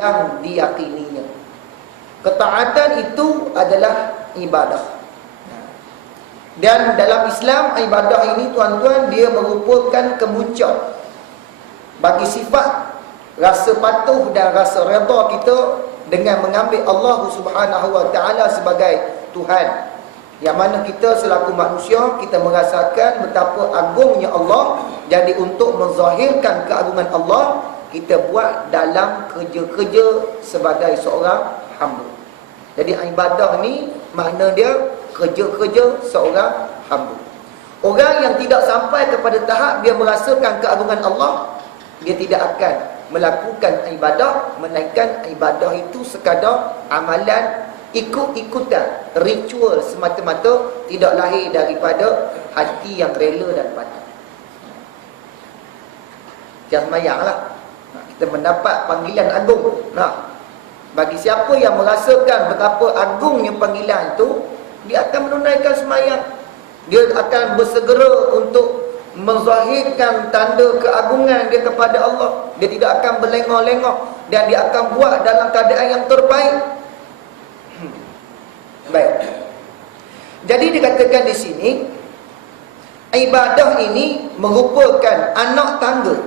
yang diyakininya. Ketaatan itu adalah ibadah. Dan dalam Islam, ibadah ini tuan-tuan, dia merupakan kemunculan bagi sifat rasa patuh dan rasa redha kita dengan mengambil Allah Subhanahu Wa Taala sebagai Tuhan. Yang mana kita selaku manusia, kita merasakan betapa agungnya Allah. Jadi untuk menzahirkan keagungan Allah, kita buat dalam kerja-kerja sebagai seorang hamba. Jadi ibadah ni makna dia kerja-kerja seorang hamba. Orang yang tidak sampai kepada tahap dia merasakan keagungan Allah, dia tidak akan melakukan ibadah, melainkan ibadah itu sekadar amalan ikut-ikutan, ritual semata-mata, tidak lahir daripada hati yang rela dan patuh. Jangan semayanglah, kita mendapat panggilan agung. Bagi siapa yang merasakan betapa agungnya panggilan itu, dia akan menunaikan semayang. Dia akan bersegera untuk menzahirkan tanda keagungan dia kepada Allah. Dia tidak akan berlengah-lengah, dan dia akan buat dalam keadaan yang terbaik. Baik. Jadi dikatakan di sini, ibadah ini merupakan anak tangga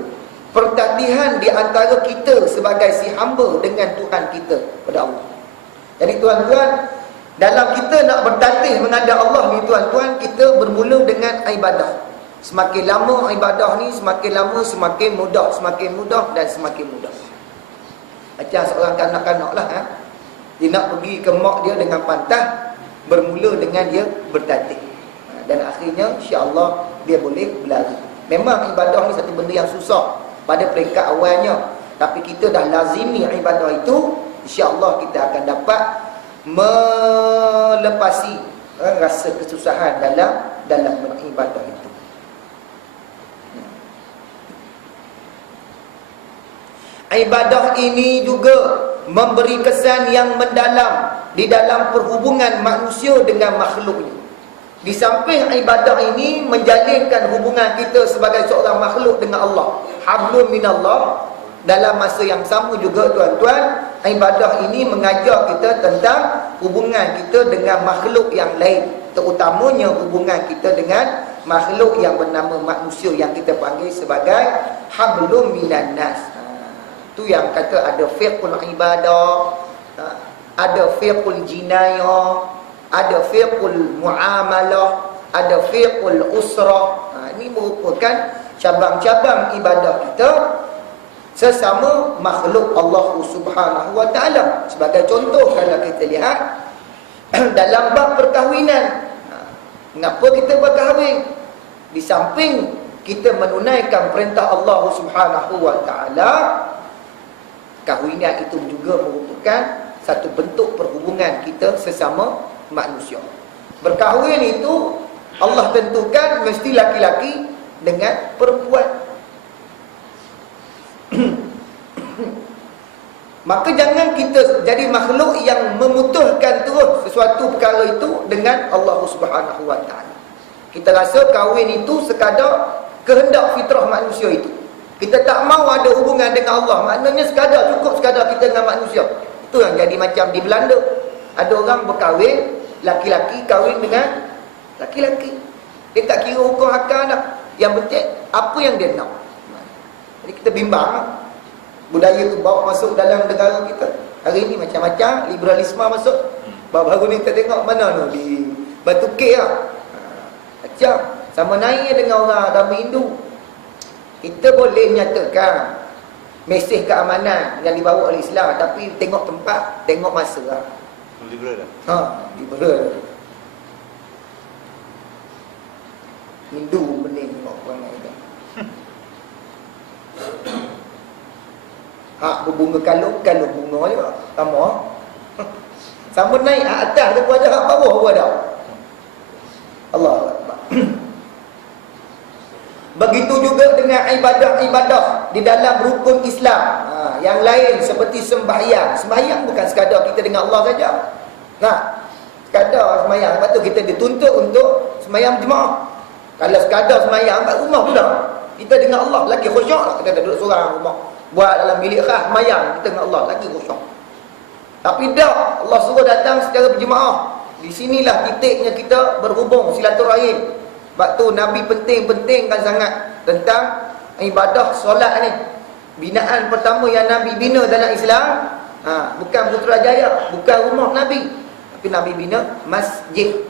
pertatihan di antara kita sebagai si hamba dengan Tuhan kita pada Allah. Jadi tuan-tuan, dalam kita nak bertatih menghadap Allah ni tuan-tuan, kita bermula dengan ibadah. Semakin lama ibadah ni, semakin lama semakin mudah, semakin mudah dan semakin mudah. Macam seorang kanak-kanak lah, dia nak pergi ke mak dia dengan pantah, bermula dengan dia bertatih, dan akhirnya insya-Allah dia boleh berlari. Memang ibadah ni satu benda yang susah pada peringkat awalnya, tapi kita dah lazimi ibadah itu, insya-Allah kita akan dapat melepasi rasa kesusahan dalam beribadah itu. Ibadah ini juga memberi kesan yang mendalam di dalam perhubungan manusia dengan makhluknya. Di samping ibadah ini menjalinkan hubungan kita sebagai seorang makhluk dengan Allah, hablum minallah. Dalam masa yang sama juga tuan-tuan, ibadah ini mengajar kita tentang hubungan kita dengan makhluk yang lain, terutamanya hubungan kita dengan makhluk yang bernama manusia, yang kita panggil sebagai hablum minan nas. Tu yang kata ada fiqhul ibadah, ada fiqhul jinayah, ada fiqhul muamalah, ada fiqhul usrah. Ini merupakan cabang-cabang ibadah kita sesama makhluk Allah Subhanahu Wa Taala. Sebagai contoh, kalau kita lihat dalam bab perkahwinan, kenapa kita berkahwin? Di samping kita menunaikan perintah Allah Subhanahu Wa Taala, kahwinan itu juga merupakan satu bentuk perhubungan kita sesama manusia. Berkahwin itu Allah tentukan mesti laki-laki dengan perempuan. Maka jangan kita jadi makhluk yang memutuskan terus sesuatu perkara itu dengan Allah Subhanahu Wa Taala. Kita rasa kahwin itu sekadar kehendak fitrah manusia itu. Kita tak mau ada hubungan dengan Allah, maknanya cukup sekadar kita dengan manusia. Itu yang jadi macam di Belanda. Ada orang berkahwin, laki-laki kahwin dengan laki-laki. Dia tak kira hukum akal dah. Yang penting apa yang dia nak. Jadi kita bimbang, budaya tu bawa masuk dalam negara kita. Hari ni macam-macam, liberalisme masuk. Baru-baru ni kita tengok mana tu di Batu Kek lah. Macam sama naik dengan orang agama Hindu. Kita boleh menyatakan mesej keamanan yang dibawa oleh Islam, tapi tengok tempat, tengok masa lah. Liberal dah. Liberal. Hindu bening tengok orang lain. Hak berbunga kalung bunga je. Sama. Sama naik hak atas tu pun ada, hak bawah pun ada. Allah Akbar. Begitu juga dengan ibadah-ibadah di dalam rukun Islam. Yang lain seperti sembahyang. Sembahyang bukan sekadar kita dengan Allah saja. Sekadar sembahyang. Lepas tu kita dituntut untuk sembahyang jemaah. Kalau sekadar sembahyang kat rumah pula, kita dengan Allah lagi khusyuk lah. Kita dah duduk seorang rumah. buat dalam bilik khas, mayang kita dengan Allah, lagi kosong. Tapi dah, Allah suruh datang secara berjemaah. Di sinilah titiknya kita berhubung, silaturahim. Sebab tu Nabi penting-pentingkan sangat tentang ibadah solat ni. Binaan pertama yang Nabi bina dalam Islam, bukan Putrajaya, bukan rumah Nabi, tapi Nabi bina masjid.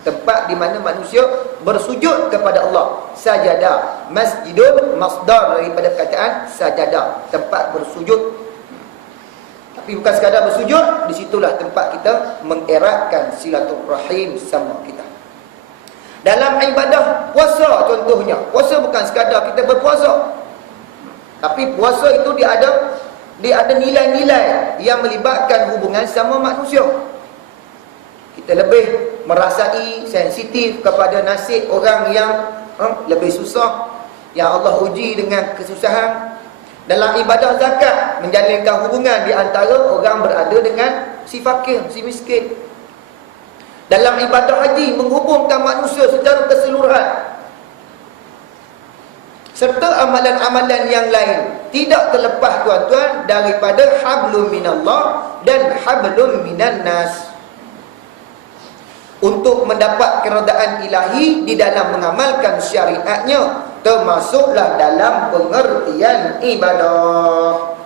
Tempat di mana manusia bersujud kepada Allah. Sajadah. Masjidun masdar daripada perkataan sajadah, tempat bersujud. Tapi bukan sekadar bersujud, di situlah tempat kita mengeratkan silaturahim sama kita. Dalam ibadah puasa contohnya, puasa bukan sekadar kita berpuasa, tapi puasa itu dia ada nilai-nilai yang melibatkan hubungan sama manusia. Kita lebih merasai sensitif kepada nasib orang yang lebih susah, yang Allah uji dengan kesusahan. Dalam ibadah zakat, menjalinkan hubungan di antara orang berada dengan si fakir, si miskin. Dalam ibadah haji, menghubungkan manusia secara keseluruhan. Serta amalan-amalan yang lain. Tidak terlepas tuan-tuan daripada hablum minallah dan hablum minan nas. Untuk mendapat keredaan ilahi di dalam mengamalkan syariatnya, termasuklah dalam pengertian ibadah.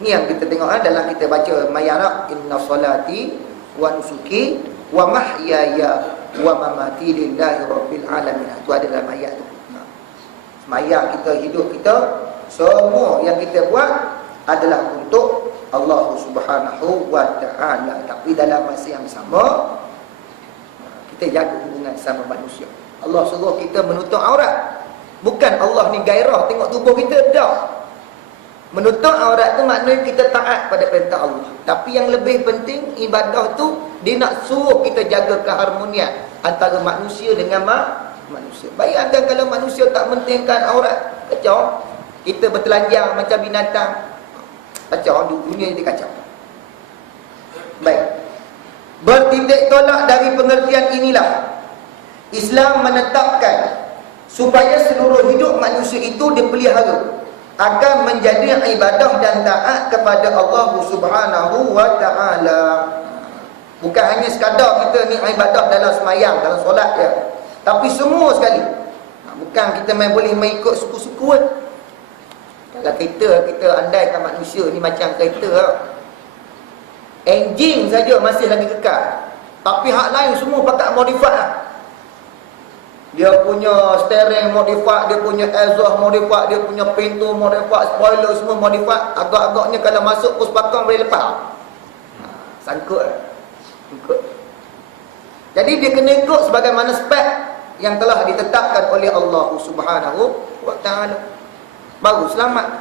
Ini yang kita tengok dalam kita baca mayara, inna salati wa nusuki wa mahyaya wa mamati lillahi rabbil alamin. Itu ada dalam ayat tu. Semayang kita, hidup kita, semua yang kita buat adalah untuk Allah Subhanahu wa ta'ala. Tapi dalam masa yang sama, kita jaga hubungan sama manusia. Allah suruh kita menutup aurat. Bukan Allah ni gairah tengok tubuh kita, dah. Menutup aurat tu maknanya kita taat pada perintah Allah. Tapi yang lebih penting, ibadah tu dia nak suruh kita jaga keharmonian antara manusia dengan manusia. Bayangkan kalau manusia tak mentingkan aurat, kacau. Kita bertelanjang macam binatang, kacau, dunia jadi kacau. Baik. Bertindak tolak dari pengertian inilah Islam menetapkan supaya seluruh hidup manusia itu dipelihara akan menjadi ibadah dan taat kepada Allah Subhanahu wa ta'ala. Bukan hanya sekadar kita ni ibadah dalam semayang, dalam solat je, tapi semua sekali. Bukan kita boleh mengikut suku-suku. Kalau kita andaikan manusia ni macam kereta, enjin saja masih lagi kekal, tapi hak lain semua pakai modifat lah. Dia punya steering modifat, dia punya exhaust modifat, dia punya pintu modifat, spoiler semua modifat. Agak-agaknya kalau masuk puspakong boleh lepas. Sangkut. Jadi dia kena ikut sebagaimana spek yang telah ditetapkan oleh Allah Subhanahu wa ta'ala, baru selamat.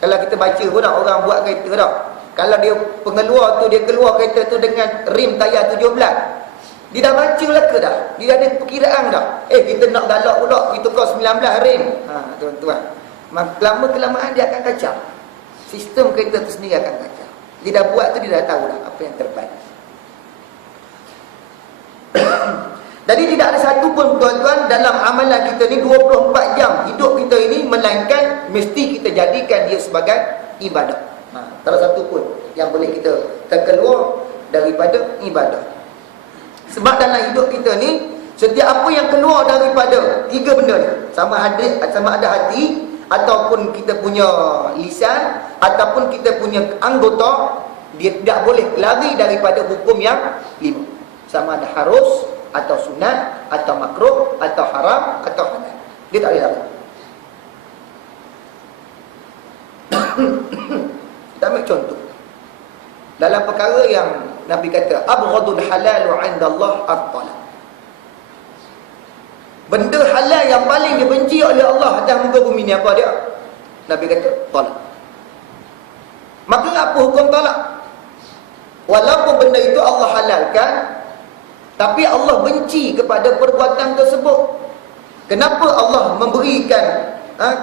Kalau kita baca pun dah, orang buat kereta dah, kalau dia pengeluar tu, dia keluar kereta tu dengan rim tayar 17, dia dah baca lah ke dah, dia ada perkiraan dah. Kita nak galak pula, kita tukar 19 rim. Tuan-tuan, lama-kelamaan dia akan kacau. Sistem kereta tu sendiri akan kacau. Dia dah buat tu, dia dah tahu dah apa yang terbaik. Jadi tidak ada satu pun tuan-tuan dalam amalan kita ni 24 jam hidup kita ini melainkan mesti kita jadikan dia sebagai ibadah. Tak ada satu pun yang boleh kita terkeluar daripada ibadah. Sebab dalam hidup kita ni, setiap apa yang keluar daripada tiga benda ni, sama ada hati, ataupun kita punya lisan, ataupun kita punya anggota, dia tidak boleh lari daripada hukum yang 5. Sama ada harus, atau sunat, atau makruh, atau haram, atau halal. Dia tak boleh lari. Kita ambil contoh. Dalam perkara yang Nabi kata, abghadul halalu 'indallah at-talaq. Benda halal yang paling dibenci oleh Allah atas muka bumi ni apa dia? Nabi kata, talak. Maka apa hukum talak? Walaupun benda itu Allah halalkan, tapi Allah benci kepada perbuatan tersebut. Kenapa Allah memberikan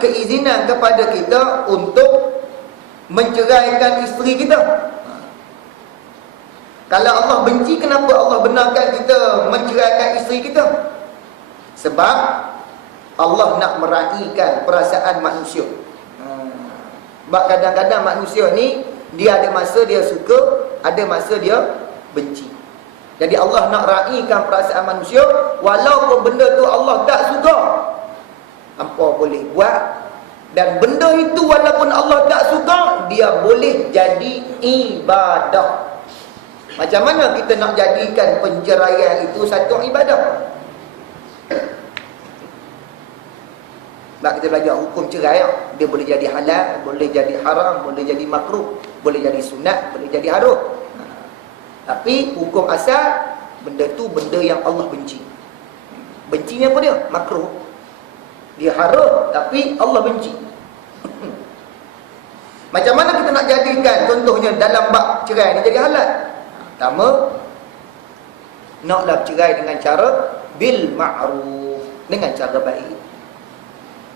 keizinan kepada kita untuk menceraikan isteri kita? Kalau Allah benci, kenapa Allah benarkan kita menceraikan isteri kita? Sebab Allah nak meraihkan perasaan manusia. Sebab kadang-kadang manusia ni dia ada masa dia suka, ada masa dia benci. Jadi Allah nak raihkan perasaan manusia, walaupun benda tu Allah tak suka, hampa boleh buat. Dan benda itu walaupun Allah tak suka, dia boleh jadi ibadah. Macam mana kita nak jadikan penceraian itu satu ibadah? Sebab kita belajar hukum cerai, dia boleh jadi halal, boleh jadi haram, boleh jadi makruh, boleh jadi sunat, boleh jadi haram. Tapi hukum asal, benda tu benda yang Allah benci. Bencinya apa dia? Makruh. Dia haram, tapi Allah benci. Macam mana kita nak jadikan, contohnya dalam bab cerai ni jadi halal? Pertama, naklah cerai dengan cara bil ma'ruf, dengan cara baik.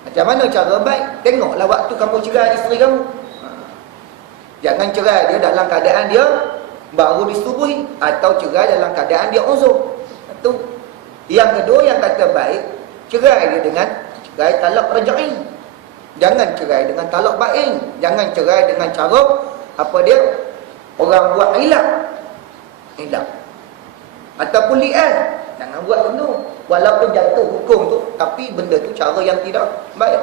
Macam mana cara baik? Tengoklah waktu kamu cerai isteri kamu. Jangan cerai dia dalam keadaan dia baru disetubuhi, atau cerai dalam keadaan dia uzur. Itu. Yang kedua yang kata baik, cerai dia dengan cerai talak raj'i. Jangan cerai dengan talak bain. Jangan cerai dengan cara apa dia? Orang buat hilaf. Ataupun li'an. Jangan buat benda. Walaupun jatuh hukum tu, tapi benda tu cara yang tidak baik.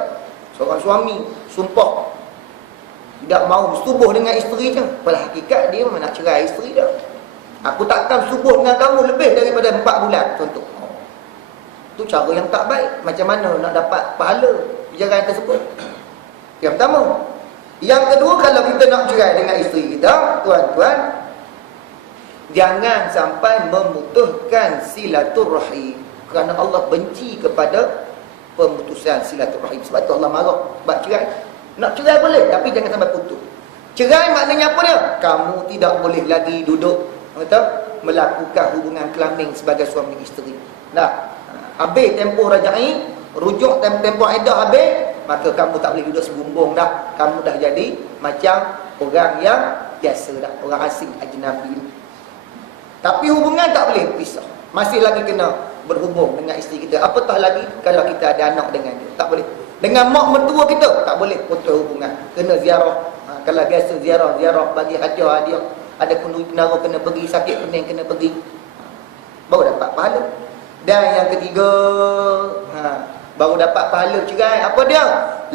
Seorang suami sumpah tidak mau bersetubuh dengan isteri dia, pada hakikat dia nak cerai isteri dia. Aku takkan bersetubuh dengan kamu lebih daripada 4 bulan, contoh. Itu cara yang tak baik. Macam mana nak dapat pahala perceraian tersebut? Yang pertama. Yang kedua, kalau kita nak cerai dengan isteri kita, tuan-tuan, jangan sampai memutuskan silaturahim. Kerana Allah benci kepada pemutusan silaturahim. Sebab tu Allah marah. Sebab cerai, nak cerai boleh, tapi jangan sampai putus. Cerai maknanya apa dia? Kamu tidak boleh lagi duduk melakukan hubungan kelamin sebagai suami isteri. Nah, habis tempoh rajai, rujuk tempoh iddah habis, maka kamu tak boleh duduk sebumbung dah. Kamu dah jadi macam orang yang biasa dah, orang asing, ajnabi. Tapi hubungan tak boleh pisah. Masih lagi kena berhubung dengan isteri kita. Apatah lagi kalau kita ada anak dengan dia. Tak boleh. Dengan mak mertua kita, tak boleh putus hubungan. Kena ziarah. Kalau biasa ziarah bagi hadiah. Ada kenara kena pergi, sakit pening kena pergi. Baru dapat pahala. Dan yang ketiga, baru dapat pahala cerai. Apa dia?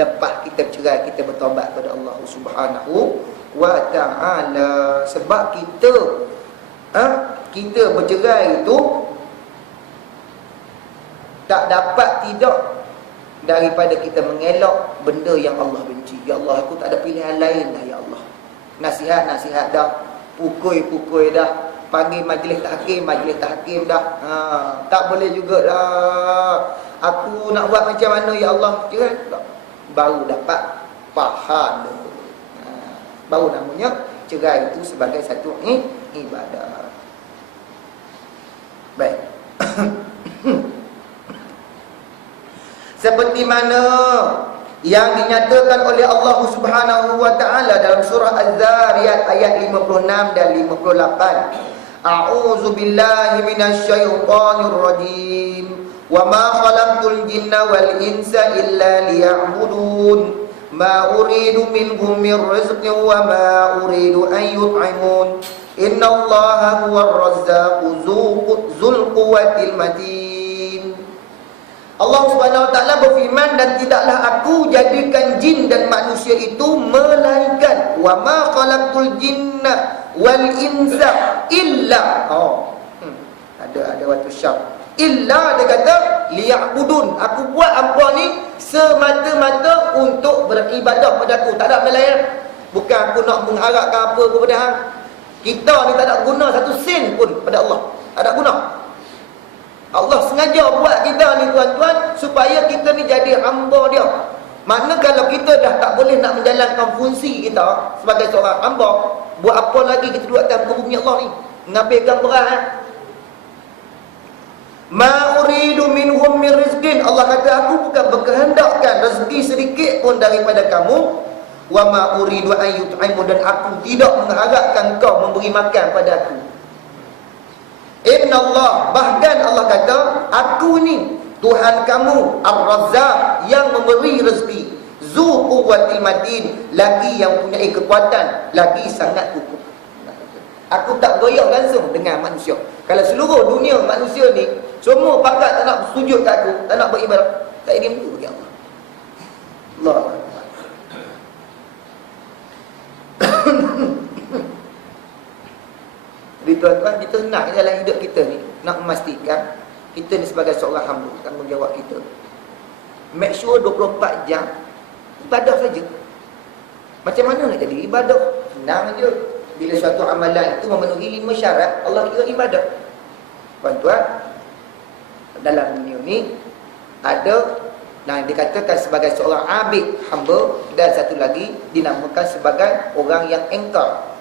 Lepas kita cerai, kita bertaubat kepada Allah Subhanahu wa ta'ala. Sebab kita bercerai itu tak dapat tidak daripada kita mengelak benda yang Allah benci. Ya Allah, aku tak ada pilihan lain dah, ya Allah. Nasihat dah, pukul dah, panggil majlis tahkim dah. Tak boleh juga dah. Aku nak buat macam mana, ya Allah? Cerai tak? Baru dapat pahala. Baru namanya cerai itu sebagai satu ibadah. Baik. Seperti mana yang dinyatakan oleh Allah Subhanahu wa ta'ala dalam surah Az-Zariyat ayat 56 dan 58. A'udzu billahi minasyaitonir rajim. Wa ma khalaqtul jinna wal insa illa liya'budun. Ma uridu minhum min rizqin wa ma uridu an yut'imun. Innallaha huwar razzaqu dzul quwwatil matin. Allah Subhanahu wa ta'ala berfirman, dan tidaklah aku jadikan jin dan manusia itu melainkan wa ma khalaqtul jinna wal insa illa ada waktu syak illa, dia kata liya'budun. Aku buat apa ni semata-mata untuk beribadah pada aku, tak ada benda lain. Bukan aku nak mengharapkan apa kepada hang. Kita ni tak ada guna satu sen pun pada Allah, tak ada guna. Allah sengaja buat kita ni, tuan-tuan, supaya kita ni jadi hamba dia. Makna kalau kita dah tak boleh nak menjalankan fungsi kita sebagai seorang hamba, buat apa lagi kita duduk atas muka bumi Allah ni, mengambilkan berat. Ma uridu minhum min rizqin. Allah kata, aku bukan berkehendakkan rezeki sedikit pun daripada kamu. Wa ma uridu an yut'imun, dan aku tidak mengharapkan kau memberi makan pada aku. Inna Allah, bahkan Allah kata, aku ni Tuhan kamu Ar-Razzaq, yang memberi rezeki, Zu quwwatil matin, lagi yang punya kekuatan, lagi sangat kukuh. Aku tak goyah langsung dengan manusia. Kalau seluruh dunia manusia ni semua pakat tak nak sujud kat aku, tak nak beribadah, tak diam dulu bagi Allah. Allah. Jadi tuan-tuan, kita nak dalam hidup kita ni, nak memastikan kita ni sebagai seorang hamba, tanggungjawab kita, make sure 24 jam ibadah saja. Macam mana nak jadi ibadah? Senang je. Bila suatu amalan itu memenuhi 5 syarat, Allah kira ibadah. Tuan-tuan, dalam dunia ni ada yang dikatakan sebagai seorang abid, hamba, dan satu lagi dinamakan sebagai orang yang engkar,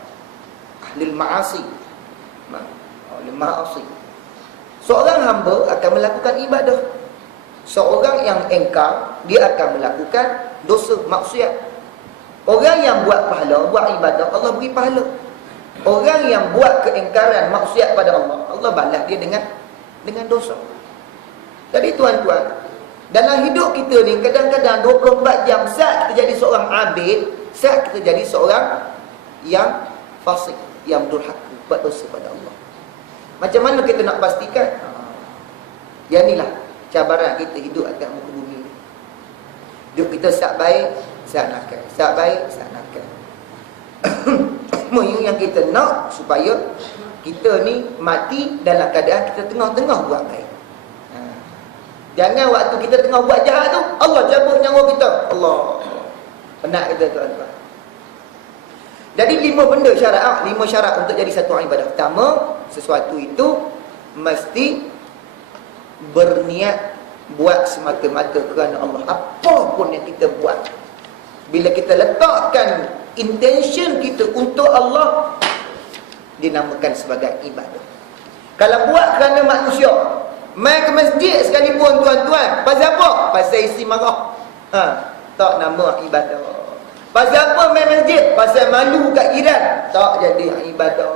ahlul ma'asi. Ahlul ma'asi. Seorang hamba akan melakukan ibadah. Seorang yang engkar, dia akan melakukan dosa, maksiat. Orang yang buat pahala, buat ibadah, Allah beri pahala. Orang yang buat keengkaran, maksiat pada Allah, Allah balas dia dengan dosa. Jadi tuan-tuan, dalam hidup kita ni kadang-kadang 24 jam, saat kita jadi seorang abid, saat kita jadi seorang yang fasik, yang durhaka, buat dosa pada Allah. Macam mana kita nak pastikan? Yang inilah cabaran kita hidup atas muka bumi ni. Hidup kita saat baik, saat nakal, saat baik, saat nakal. Yang kita nak supaya kita ni mati dalam keadaan kita tengah-tengah buat baik. Jangan waktu kita tengah buat jahat tu, Allah cabut nyawa kita. Allah. Penat kita tuan-tuan. Jadi 5 benda syarat, 5 syarat untuk jadi satu ibadah. Pertama, sesuatu itu mesti berniat buat semata-mata kerana Allah. Apa pun yang kita buat, bila kita letakkan intention kita untuk Allah, dinamakan sebagai ibadah. Kalau buat kerana manusia, mai ke masjid sekalipun tuan-tuan, pasal apa? Pasal isi marah, tak nama ibadah. Pasal apa mai masjid? Pasal malu kat jiran, tak jadi ibadah.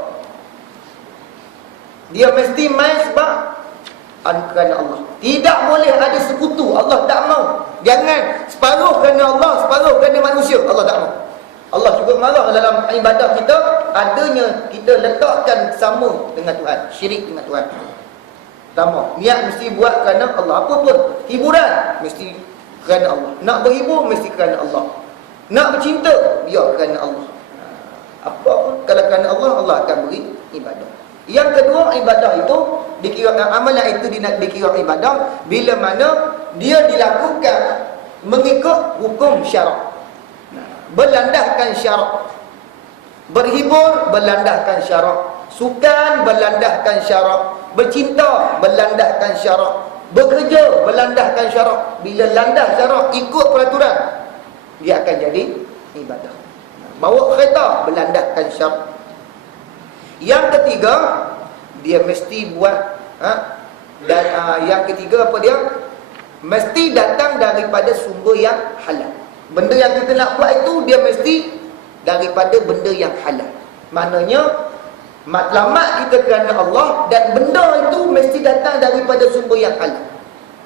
Dia mesti mai sebab kerana Allah. Tidak boleh ada sekutu, Allah tak mau. Jangan separuh kerana Allah, separuh kerana manusia, Allah tak mau. Allah cukup marah dalam ibadah kita, adanya kita letakkan sama dengan Tuhan, syirik dengan Tuhan. Pertama, niat mesti buat kerana Allah. Apa pun, hiburan mesti kerana Allah. Nak berhibur mesti kerana Allah. Nak bercinta, biar kerana Allah. Apa pun, kalau kerana Allah, Allah akan beri ibadah. Yang kedua, ibadah itu dikira, amalan itu dikira ibadah bila mana dia dilakukan mengikut hukum syarak. Berlandaskan syarak. Berhibur berlandaskan syarak. Sukan berlandaskan syarak. Bercinta berlandaskan syarak. Bekerja berlandaskan syarak. Bila landas syarak, ikut peraturan, dia akan jadi ibadah. Bawa kereta berlandaskan syarak. Yang ketiga, dia mesti buat dan yang ketiga apa dia? Mesti datang daripada sumber yang halal. Benda yang kita nak buat itu, dia mesti daripada benda yang halal. Maknanya matlamat kita kerana Allah, dan benda itu mesti datang daripada sumber yang halal.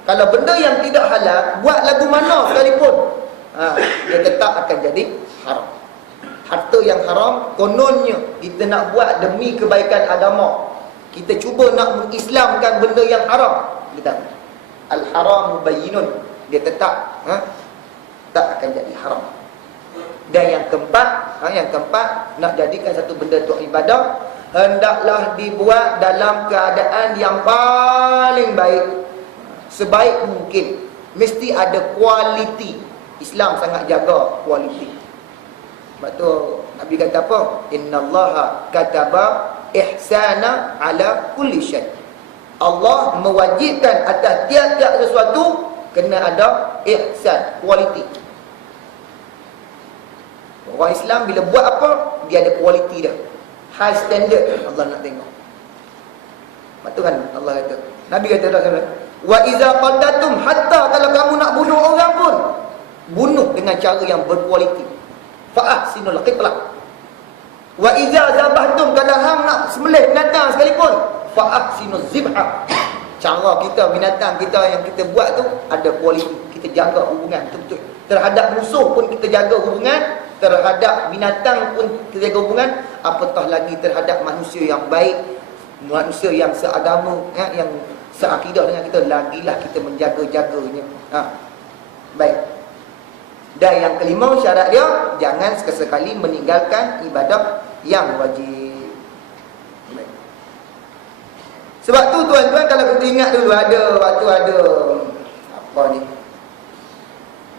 Kalau benda yang tidak halal, buat lagu mana sekalipun, dia tetap akan jadi haram. Harta yang haram, kononnya kita nak buat demi kebaikan agama, kita cuba nak mengislamkan benda yang haram, kita al-haramu bayyinun, dia tetap tak akan jadi haram. Dan yang keempat, nak jadikan satu benda tu ibadah, hendaklah dibuat dalam keadaan yang paling baik, sebaik mungkin. Mesti ada kualiti. Islam sangat jaga kualiti. Sebab tu Nabi kata apa? Innallaha kataba ihsana ala kulli syai. Allah mewajibkan atas tiap-tiap sesuatu kena ada ihsan, kualiti. Orang Islam bila buat apa, dia ada kualiti dah. High standard Allah nak tengok. Betul kan Allah kata. Nabi kata dah, wa iza qatatum, hatta kalau kamu nak bunuh orang pun, bunuh dengan cara yang berkualiti. Fa ahsinul qitlah. Wa iza zabahtum, kalau hang nak sembelih binatang sekalipun, fa ahsinuz zibha, cara kita, binatang kita yang kita buat tu ada kualiti. Kita jaga hubungan betul-betul. Terhadap musuh pun kita jaga hubungan, terhadap binatang pun kita jaga hubungan, apatah lagi terhadap manusia yang baik, manusia yang seagama, yang seakidah dengan kita, lagilah kita menjaga-jaganya. Baik. Dan yang kelima, syarat dia, jangan sekali-sekali meninggalkan ibadah yang wajib. Baik. Sebab tu tuan-tuan, kalau kita ingat dulu waktu ada apa ni,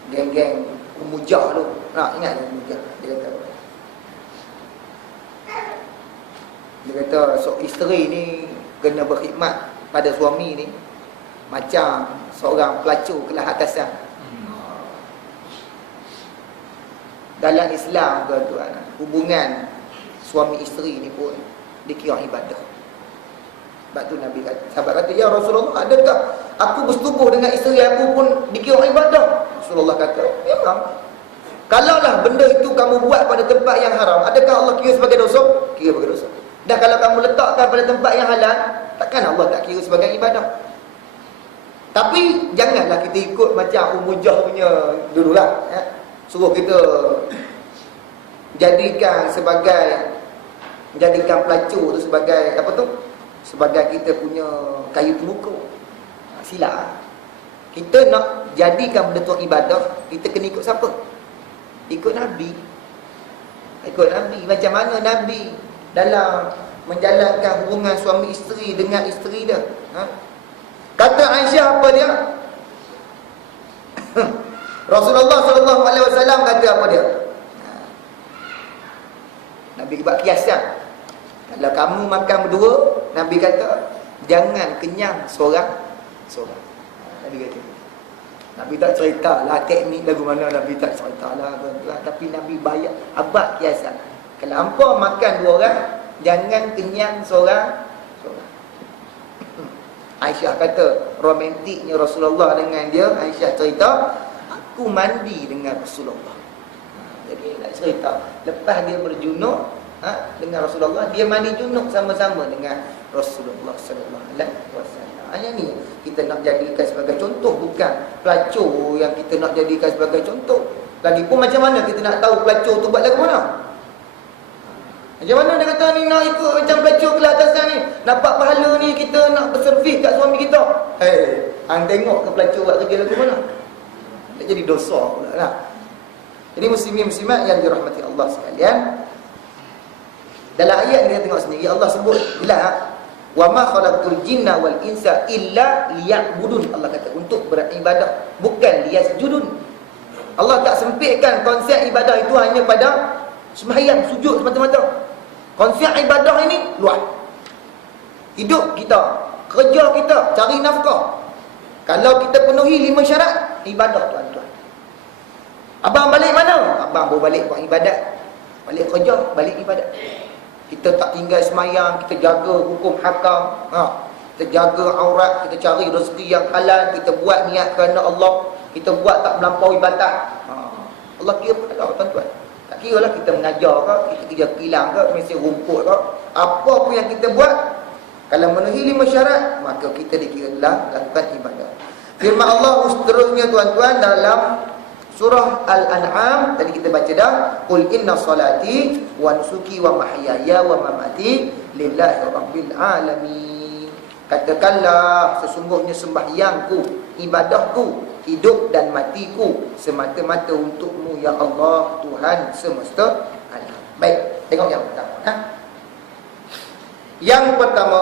geng-geng Umujah tu. Ingat Umujah? Dia kata isteri ni kena berkhidmat pada suami ni macam seorang pelacur kelas atasan. Dalam Islam, tuan-tuan, hubungan suami isteri ni pun dikira ibadah. Sebab tu Nabi kata, sahabat kata, ya Rasulullah, adakah aku bersetubuh dengan isteri aku pun dikira ibadah? Rasulullah kata, memang. Kalaulah benda itu kamu buat pada tempat yang haram, adakah Allah kira sebagai dosa? Kira sebagai dosa. Dan kalau kamu letakkan pada tempat yang halal, takkan Allah tak kira sebagai ibadah. Tapi janganlah kita ikut macam Umujah punya dululah, suruh kita jadikan pelacur tu sebagai apa tu? Sebagai kita punya kayu penukur. Silap. Kita nak jadikan benda tu ibadah, kita kena ikut siapa? Ikut Nabi. Ikut Nabi. Macam mana Nabi dalam menjalankan hubungan suami isteri dengan isteri dia. Kata Aisyah apa dia? Rasulullah SAW kata apa dia? Nabi buat kiasan. Kalau kamu makan berdua, Nabi kata, jangan kenyang seorang-seorang. Nabi kata. Nabi tak cerita lah teknik lagu mana, Nabi tak cerita lah. Tapi Nabi bayar abad kiasan. Kalau hampa makan dua orang, jangan kenyang seorang-seorang. Aisyah kata, romantiknya Rasulullah dengan dia, Aisyah cerita, aku mandi dengan Rasulullah. Jadi nak cerita, lepas dia berjunuk dengan Rasulullah, dia mandi junub sama-sama dengan Rasulullah sallallahu alaihi wasallam. Yang ni kita nak jadikan sebagai contoh, bukan pelacur yang kita nak jadikan sebagai contoh. Lagipun macam mana kita nak tahu pelacur tu buat lagu mana? Macam mana dia kata ni nak ikut macam pelacur kelas atasan ni, dapat pahala ni kita nak berservis kat suami kita. Hang tengok ke pelacur buat kerja lagu mana? Tak jadi dosa pula lah. Jadi muslimin-muslimat yang dirahmati Allah sekalian, dalam ayat ni kita tengok sendiri Allah sebut bila wa ma khalaqtul jinna wal insa illa liya'budun. Allah kata untuk beribadah, bukan liyasjudun. Allah tak sempitkan konsep ibadah itu hanya pada sembahyang, sujud semata-mata. Konsep ibadah ini luas. Hidup kita, kerja kita, cari nafkah, kalau kita penuhi 5 syarat, ibadah tuan-tuan. Abang balik mana? Abang baru balik buat ibadat. Balik kerja, balik ibadat. Kita tak tinggal semayang, kita jaga hukum hakam, kita jaga aurat, kita cari rezeki yang halal, kita buat niat kerana Allah, kita buat tak melampaui batas. Allah kira pahala tuan-tuan. Tak kira lah kita mengajar ke, kita kerja kilang ke, mesti rumput ke, apa pun yang kita buat, kalau memenuhi 5 syarat, maka kita dikiralah lakukan ibadah. Firman Allah seterusnya tuan-tuan dalam surah Al-An'am, tadi kita baca dah, qul inna salati wa nusuki wa mahyaya wa mamati lillahi rabbil alamin. Katakanlah sesungguhnya sembahyangku, ibadahku, hidup dan matiku semata-mata untukmu ya Allah, Tuhan semesta alam. Baik, tengok yang pertama. Yang pertama,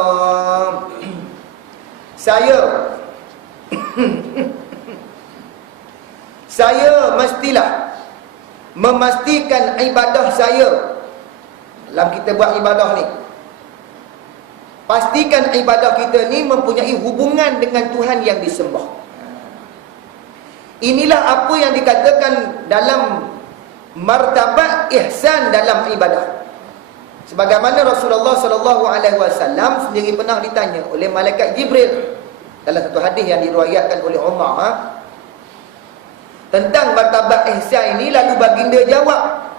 saya mestilah memastikan ibadah saya. Dalam kita buat ibadah ni, pastikan ibadah kita ni mempunyai hubungan dengan Tuhan yang disembah. Inilah apa yang dikatakan dalam martabat ihsan dalam ibadah. Sebagaimana Rasulullah sallallahu alaihi wasallam sendiri pernah ditanya oleh malaikat Jibril dalam satu hadis yang diriwayatkan oleh Umar tentang martabat ihsan ini, lalu baginda jawab,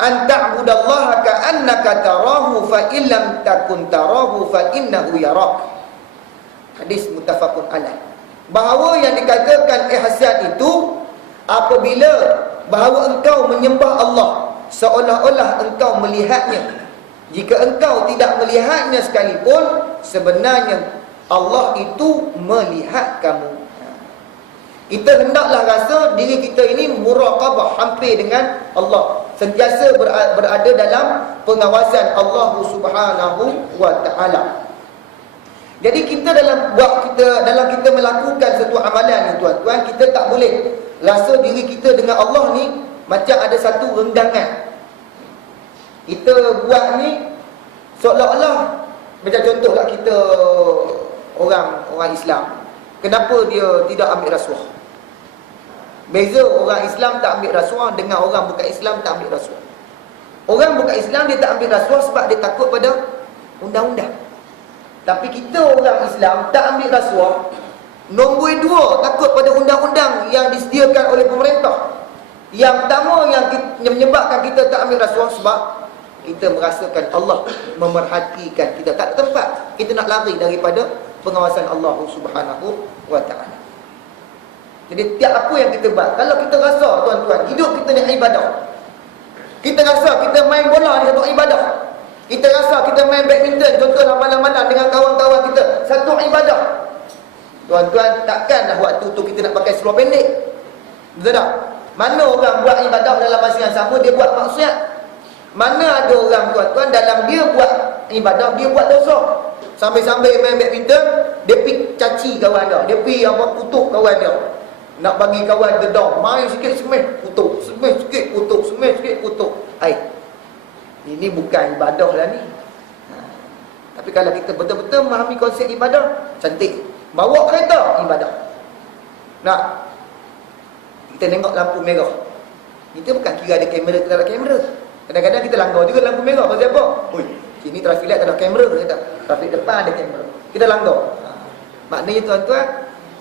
anta'budallaha ka'annaka tarahu fa illam takun tarahu fa innahu yarak. Hadis muttafaqun alaih. Bahawa yang dikatakan ihsan itu apabila bahawa engkau menyembah Allah seolah-olah engkau melihatnya. Jika engkau tidak melihatnya sekalipun, sebenarnya Allah itu melihat kamu. Kita hendaklah rasa diri kita ini muraqabah, hampir dengan Allah, sentiasa berada dalam pengawasan Allah Subhanahu wa taala. Jadi kita dalam kita melakukan satu amalan ni tuan-tuan, kita tak boleh rasa diri kita dengan Allah ni macam ada satu renggangan. Kita buat ni seolah-olah, macam contohlah kita orang Islam, kenapa dia tidak ambil rasuah? Beza orang Islam tak ambil rasuah dengan orang bukan Islam tak ambil rasuah. Orang bukan Islam dia tak ambil rasuah sebab dia takut pada undang-undang. Tapi kita orang Islam tak ambil rasuah, nombor dua, takut pada undang-undang yang disediakan oleh pemerintah. Yang pertama yang menyebabkan kita tak ambil rasuah sebab kita merasakan Allah memerhatikan kita. Tak ada tempat kita nak lari daripada pengawasan Allah Subhanahu wa taala. Jadi tiap apa yang kita buat, kalau kita rasa tuan-tuan hidup kita ni ibadah, kita rasa kita main bola ni satu ibadah, kita rasa kita main badminton contohlah malam-malam dengan kawan-kawan kita satu ibadah, tuan-tuan takkanlah waktu tu kita nak pakai seluar pendek. Betul tak? Mana orang buat ibadah dalam masa yang sama dia buat maksiat? Mana ada orang tuan-tuan dalam dia buat ibadah dia buat dosa? Sambil-sambil main badminton dia pergi caci kawan dia, dia pergi kutuk kawan dia. Nak bagi kawan dedam, main sikit semeh kutuk, semeh sikit kutuk, semeh sikit kutuk. Ini bukan ibadah lah ni. Tapi kalau kita betul-betul memahami konsep ibadah, cantik. Bawa kereta, ibadah. Nak kita tengok lampu merah, kita bukan kira ada kamera tak ada kamera. Kadang-kadang kita langgar juga lampu merah. Pasal apa? Sini traffic light tak ada kamera, trafik depan ada kamera, kita langgar. Maknanya tuan-tuan,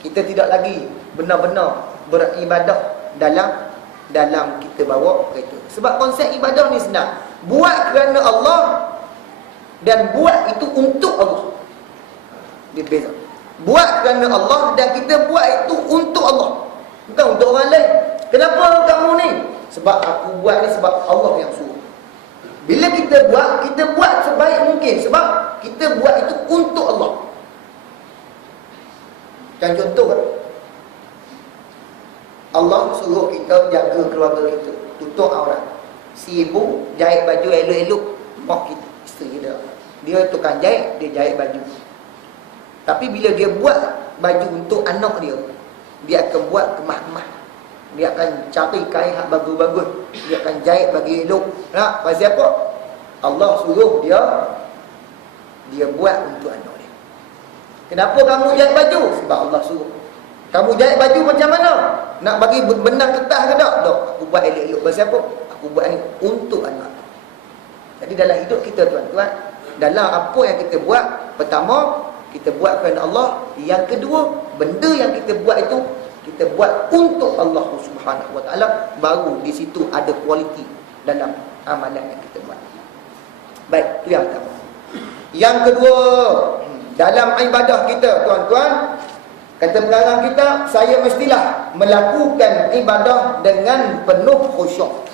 kita tidak lagi benar-benar beribadah dalam kita bawa kereta. Sebab konsep ibadah ni senang. Buat kerana Allah dan buat itu untuk Allah. Dia beza. Buat kerana Allah dan kita buat itu untuk Allah, bukan untuk orang lain. Kenapa kamu ni? Sebab aku buat ni sebab Allah yang suruh. Bila kita buat sebaik mungkin sebab kita buat itu untuk Allah. Kan contoh, Allah suruh kita jaga keluarga kita, tutup aurat. Si ibu jahit baju elok-elok mak kita, isteri dia. Dia tukang jahit, dia jahit baju. Tapi bila dia buat baju untuk anak dia, dia akan buat kemah-kemah. Dia akan cari kain hak bagus-bagus, dia akan jahit bagi elok. Nak pasal apa? Allah suruh dia buat untuk anak dia. Kenapa kamu jahit baju? Sebab Allah suruh. Kamu jahit baju macam mana? Nak bagi benang kertas ke tak? Tak, aku buat elok-elok. Pasal apa? Aku buat ni untuk anak. Jadi dalam hidup kita tuan-tuan, dalam apa yang kita buat, pertama kita buat kerana Allah. Yang kedua, benda yang kita buat itu kita buat untuk Allah Subhanahu wa taala. Baru di situ ada kualiti dalam amalan yang kita buat. Baik, itu yang pertama. Yang kedua, dalam ibadah kita tuan-tuan, kata pengarang kita, saya mestilah melakukan ibadah dengan penuh khusyuk.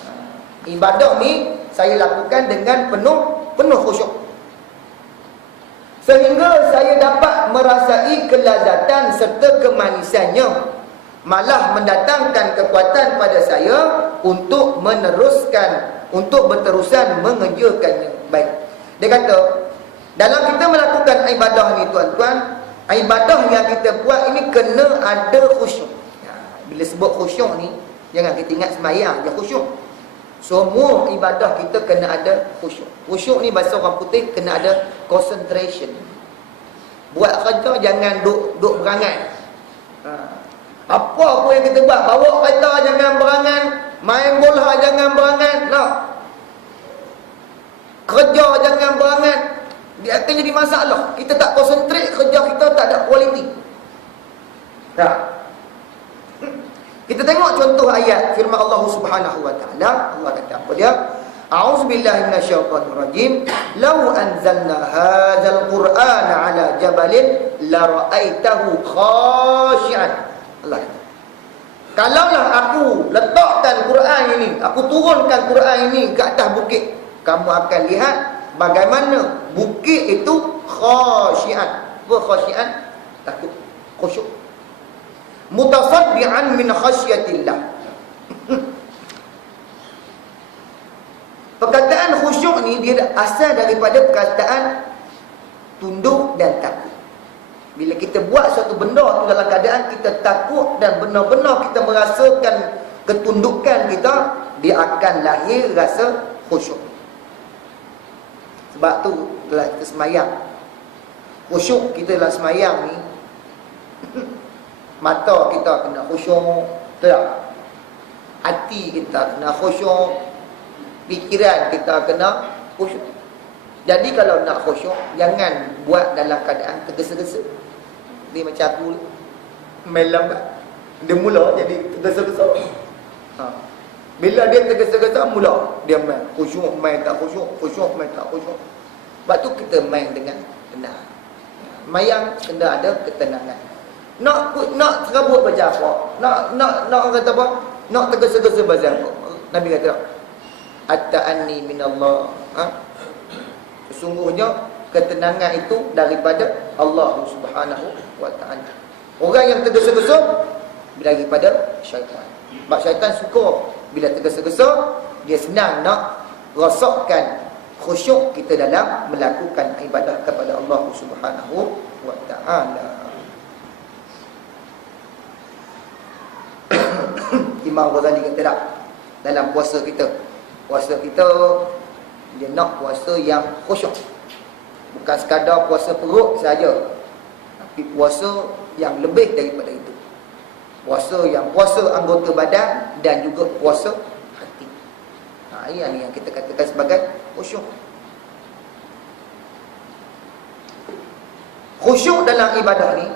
Ibadah ni saya lakukan dengan penuh khusyuk, sehingga saya dapat merasai kelazatan serta kemanisannya, malah mendatangkan kekuatan pada saya untuk berterusan mengerjakannya. Baik, dia kata dalam kita melakukan ibadah ni tuan-tuan, ibadah yang kita buat ini kena ada khusyuk. Bila sebut khusyuk ni, jangan kita ingat sembahyang je khusyuk. Semua ibadah kita kena ada khusyuk. Khusyuk ni bahasa orang putih kena ada concentration. Buat kerja jangan duk berangan. Apa yang kita buat, bawa kereta jangan berangan, main bola jangan berangan, no. Kerja jangan berangan. Dia akan jadi masalah. Kita tak konsentrate, kerja kita tak ada kualiti. Tak. Kita tengok contoh ayat firman Allah Subhanahu wa taala. Allah kata apa dia? A'udzubillahi minasyaitonirrajim. Lau anzalna hadzal Qur'ana 'ala jabalin la ra'aitahu khashi'an. Allah kata, kalaulah aku letakkan Quran ini, aku turunkan Quran ini ke atas bukit, kamu akan lihat bagaimana bukit itu khashi'an. Apa khashi'an? Takut, khusyuk. Mutasaddian min khasyatillah. Perkataan khusyuk ni dia asal daripada perkataan tunduk dan takut. Bila kita buat satu benda tu dalam keadaan kita takut dan benar-benar kita merasakan ketundukan kita, dia akan lahir rasa khusyuk. Sebab tu dalam kita semayang, khusyuk kita dalam semayang ni, mata kita kena khusyuk, tak? Hati kita kena khusyuk, fikiran kita kena khusyuk. Jadi kalau nak khusyuk, jangan buat dalam keadaan tergesa-gesa. Dia macam aku main lambat, dia mula jadi tergesa-gesa. Bila dia tergesa-gesa, mula dia main khusyuk, main tak khusyuk, khusyuk, main tak khusyuk. Sebab tu kita main dengan tenang. Mayang kena ada ketenangan. Nak serabut baca apa? Nak orang kata apa? Nak tergesa-gesa baca apa? Nabi kata, at-ta'anni minallah. Sesungguhnya ketenangan itu daripada Allah Subhanahu wa ta'ala. Orang yang tergesa-gesa daripada syaitan. Sebab syaitan suka bila tergesa-gesa, dia senang nak rosakkan khusyuk kita dalam melakukan ibadah kepada Allah Subhanahu wa ta'ala. Imam Ghazali kata tak, dalam puasa kita dia nak puasa yang khusyuk. Bukan sekadar puasa perut saja, tapi puasa yang lebih daripada itu. Puasa anggota badan dan juga puasa hati. Ini yang kita katakan sebagai khusyuk. Khusyuk dalam ibadah ni,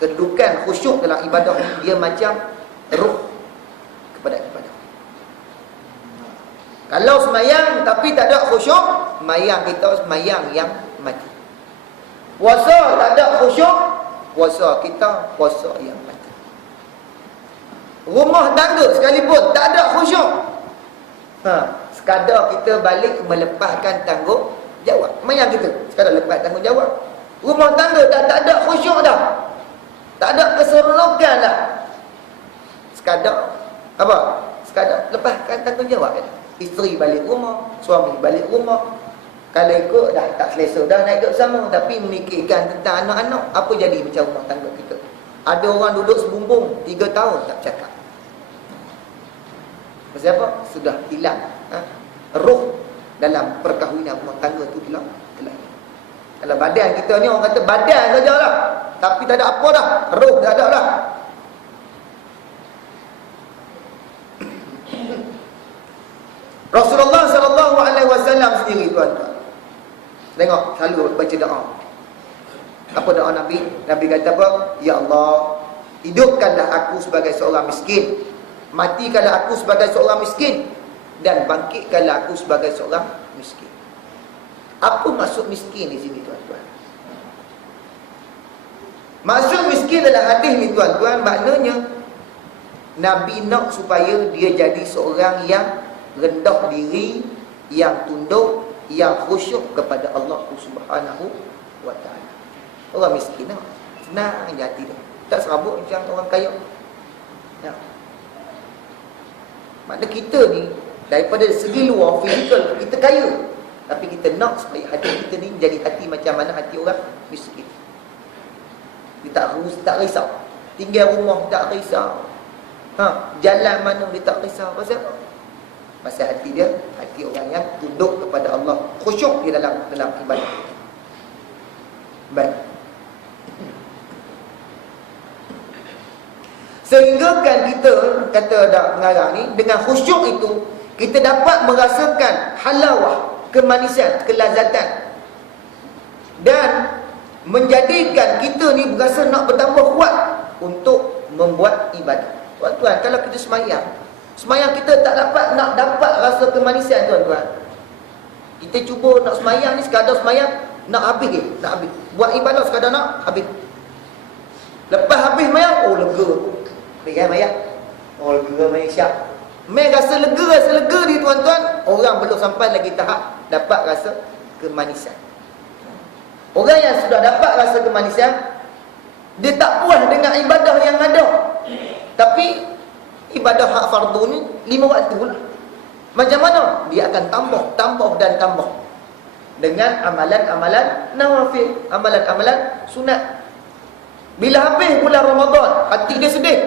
kedudukan khusyuk dalam ibadah ni, dia macam ruh kepada ibadah. Kalau semayang tapi tak ada khusyuk, semayang kita semayang yang mati. Puasa tak ada khusyuk, puasa kita puasa yang mati. Rumah tangga sekalipun tak ada khusyuk, sekadar kita balik melepaskan tanggungjawab. Semayang kita sekadar lepas tanggungjawab. Rumah tangga dah tak ada khusyuk dah, tak ada keseronokan dah, sekadar apa? Sekadar lepaskan tanggungjawab dah. Isteri balik rumah, suami balik rumah. Kalau ikut dah tak selesa, dah nak hidup sama, tapi memikirkan tentang anak-anak, apa jadi macam rumah tangga kita? Ada orang duduk sebumbung 3 tahun tak bercakap. Pasal apa? Sudah hilang roh dalam perkahwinan rumah tangga tu hilang. Kalau badan kita ni, orang kata badan sajalah, tapi tak ada apa dah, roh tak ada lah. Rasulullah SAW sendiri, tuan-tuan, tengok selalu baca doa. Apa doa Nabi? Nabi kata apa? Ya Allah, hidupkanlah aku sebagai seorang miskin, matikanlah aku sebagai seorang miskin, dan bangkitkanlah aku sebagai seorang miskin. Apa maksud miskin di sini, tuan-tuan? Maksud miskin dalam hadis ni, tuan-tuan, maknanya Nabi nak supaya dia jadi seorang yang rendah diri, yang tunduk, yang khusyuk kepada Allah Subhanahu wa ta'ala. Orang miskin lah, senang je hati dia, tak serabut macam orang kaya. Makna kita ni daripada segi luar fizikal kita kaya, tapi kita nak supaya hati kita ni jadi hati macam mana hati orang miskin. Dia tak risau, tinggal rumah tak risau, jalan mana dia tak risau. Pasal apa? Pasal hati dia, hati orang yang tunduk kepada Allah, khusyuk di dalam ibadah. Baik. Sehingga kan kita kata dak pengarang ni, dengan khusyuk itu kita dapat merasakan halawah, kemanisan, kelazatan, dan menjadikan kita ni berasa nak bertambah kuat untuk membuat ibadah. Tuan-tuan, kalau kita semayang, Semayang kita tak dapat rasa kemanisan, tuan-tuan. Kita cuba nak semayang ni, sekadar semayang, nak habis ke? Nak habis. Buat ibadah sekadar nak habis. Lepas habis semayang, oh lega. Habis kan semayang? Oh lega semayang syak. Rasa lega ni, tuan-tuan. Orang belum sampai lagi tahap dapat rasa kemanisan. Orang yang sudah dapat rasa kemanisan, dia tak puas dengan ibadah yang ada. Tapi ibadah hak fardu ni 5 waktu lah. Macam mana? Dia akan tambah dengan amalan-amalan nawafil, amalan-amalan sunat. Bila habis bulan Ramadan, hati dia sedih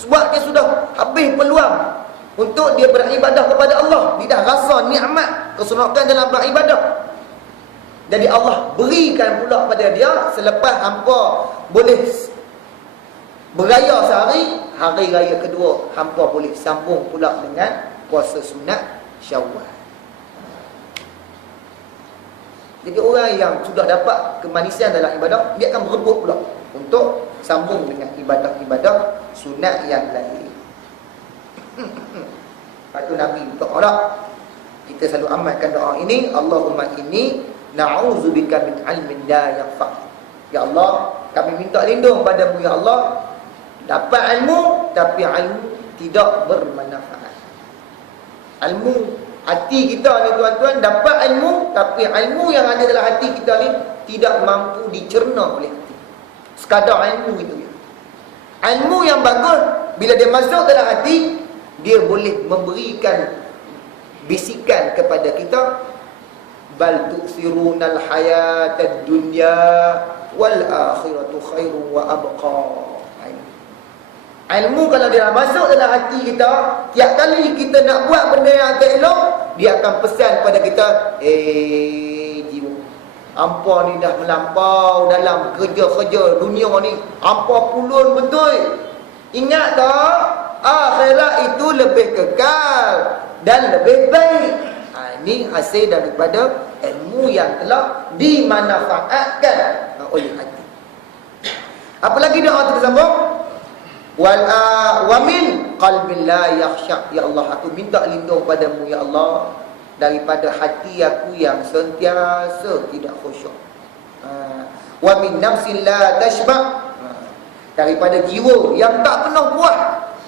sebab dia sudah habis peluang untuk dia beribadah kepada Allah. Dia dah rasa nikmat keseronokan dalam beribadah. Jadi Allah berikan pula pada dia selepas hampa boleh beraya sehari, hari raya kedua hampa boleh sambung pula dengan puasa sunat Syawal. Jadi orang yang sudah dapat kemanisan dalam ibadah, dia akan berebut pula untuk sambung dengan ibadah-ibadah sunat yang lain. Lepas tu Nabi doa, kita selalu amalkan doa ini, Allahumma inni na'udzubika min ilmin la yanfa'. Ya Allah, kami minta lindung padamu ya Allah, dapat ilmu tapi ilmu tidak bermanfaat. Ilmu hati kita ni, tuan-tuan, dapat ilmu tapi ilmu yang ada dalam hati kita ni tidak mampu dicerna oleh hati. Sekadar ilmu itu ya. Ilmu yang bagus bila dia masuk dalam hati, dia boleh memberikan bisikan kepada kita, bal tu'thirunal hayatad dunya wal akhiratu khairun wa abqa. Ilmu kalau dia masuk dalam hati kita, tiap kali kita nak buat benda yang tak elok, dia akan pesan pada kita, jiwa, hampa ni dah melampau dalam kerja-kerja dunia ni, hampa pulun betul. Ingat tak, akhirat itu lebih kekal dan lebih baik. Ini hasil daripada ilmu yang telah dimanfaatkan oleh hati. Apalagi doa kita sambung, wa min qalbin la yakhsha. Ya Allah, aku minta lindung padamu ya Allah daripada hati aku yang sentiasa tidak khusyuk. Wa min nafsin la tashba, daripada jiwa yang tak pernah puas,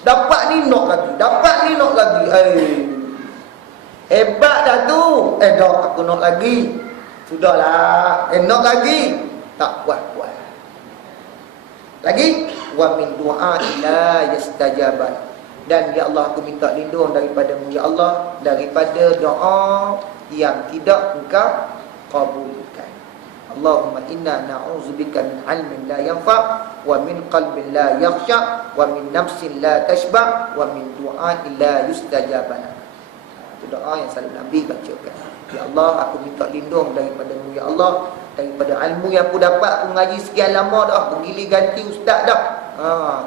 dapat ni nak lagi, dapat ni nak lagi. Hebat dah tu. Dah aku nak lagi. Sudahlah, nak lagi, tak puas-puas. Lagi, wa min du'a ila yastajaban. Dan ya Allah, aku minta lindung daripadamu ya Allah daripada doa yang tidak engkau kabulkan. Allahumma inna na'udzubika min ilmin la yanfa' wa min qalbin la yakhsha wa min nafsin la tashba' wa min du'a ila yustajabana. Itu doa yang selalu Nabi bacakan. Ya Allah, aku minta lindung daripadamu ya Allah daripada ilmu yang aku dapat. Aku mengaji sekian lama dah, bergili ganti ustaz dah,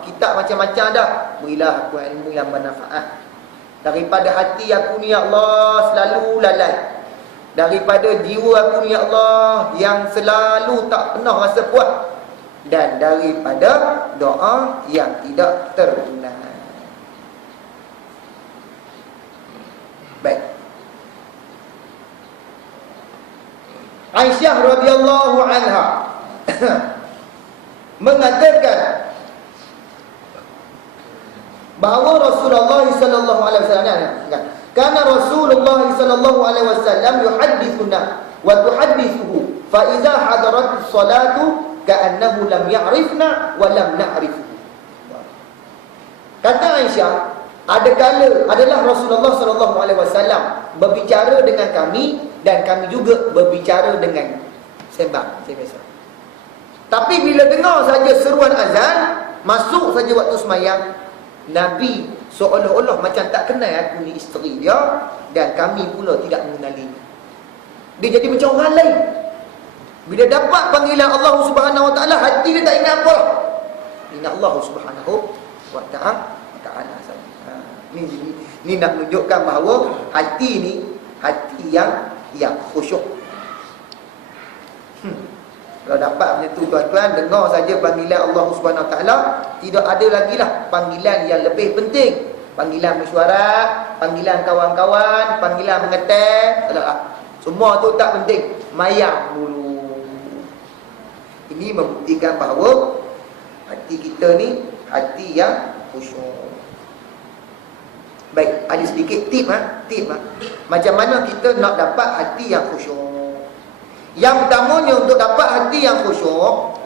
kitab macam-macam dah. Berilah aku ilmu yang bermanfaat. Daripada hati aku ni ya Allah selalu lalai, daripada jiwa aku ni ya Allah yang selalu tak pernah rasa puas, dan daripada doa yang tidak tertunai. Baik. Aisyah radhiyallahu anha mengatakan bahawa Rasulullah sallallahu alaihi wasallam, kana Rasulullah sallallahu alaihi wasallam yuhaddithuna wa tuhaddithuhu fa idza hadaratis salatu ka'annahu lam ya'rifna wa lam na'rifuhu. Kata Aisyah, adalah Rasulullah sallallahu alaihi wasallam berbicara dengan kami dan kami juga berbicara dengan sembang biasa. Tapi bila dengar saja seruan azan, masuk saja waktu semayang, Nabi seolah-olah macam tak kenal aku ni isteri dia, dan kami pula tidak mengenalinya. Dia jadi macam orang lain. Bila dapat panggilan Allah Subhanahu Wa Taala, hati dia tak ingat apa. Ingat Allah Subhanahu Wa Taala saja. Ni nak menunjukkan bahawa hati ni hati yang khusyuk. Kalau dapat macam tu, tuan-tuan, dengar saja panggilan Allah Subhanahu Wa Taala, tidak ada lagi lah panggilan yang lebih penting Panggilan mesyuarat, panggilan kawan-kawan, panggilan mengeteh, semua tu tak penting. Mayang dulu. Ini membuktikan bahawa hati kita ni hati yang khusyuk. Baik, ada sedikit tip. Macam mana kita nak dapat hati yang khusyuk? Yang pertamanya untuk dapat hati yang khusyuk,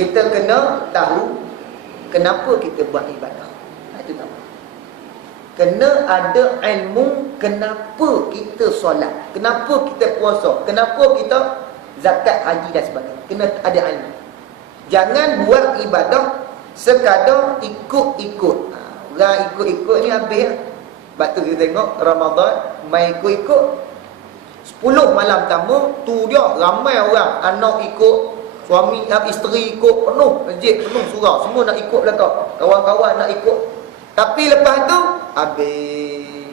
kita kena tahu kenapa kita buat ibadah. Itu tahu. Kena ada ilmu kenapa kita solat, kenapa kita puasa, kenapa kita zakat, haji dan sebagainya. Kena ada ilmu. Jangan buat ibadah sekadar ikut-ikut. Orang ikut-ikut ni habis. Sebab tu kita tengok Ramadan main ikut-ikut. 10 malam pertama tu dia ramai orang, anak ikut, suami isteri ikut, penuh masjid, penuh surau, semua nak ikut belakang, kawan-kawan nak ikut. Tapi lepas tu habis.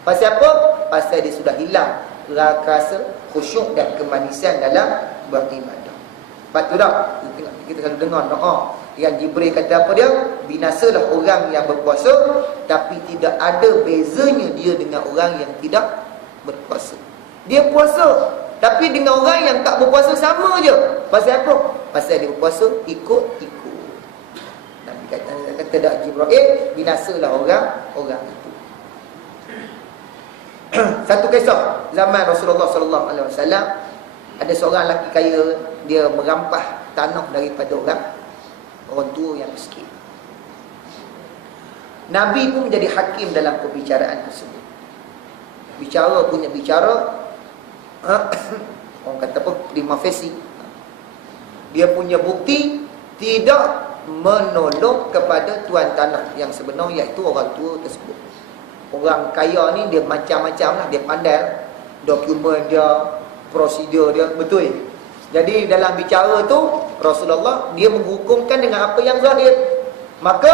Pasal apa? Pasal dia sudah hilang rasa khusyuk dan kemanisan dalam beribadah. Sebab tu dah kita selalu dengar doa yang Jibril kata apa dia? Binasalah orang yang berpuasa, tapi tidak ada bezanya dia dengan orang yang tidak berpuasa. Dia puasa, tapi dengan orang yang tak berpuasa sama je. Pasal apa? Pasal dia berpuasa ikut-ikut. Nabi kata dak Jibril, binasalah orang itu. Satu kisah zaman Rasulullah sallallahu alaihi wasallam, ada seorang lelaki kaya, dia merampah tanah daripada orang tua yang miskin. Nabi pun menjadi hakim dalam perbicaraan tersebut. Bicara orang kata apa, prima facie. Dia punya bukti tidak menolong kepada tuan tanah yang sebenar, iaitu orang tua tersebut. Orang kaya ni dia macam-macam lah, dia pandai dokumen dia, prosedur dia betul. Jadi dalam bicara tu Rasulullah dia menghukumkan dengan apa yang zahir, maka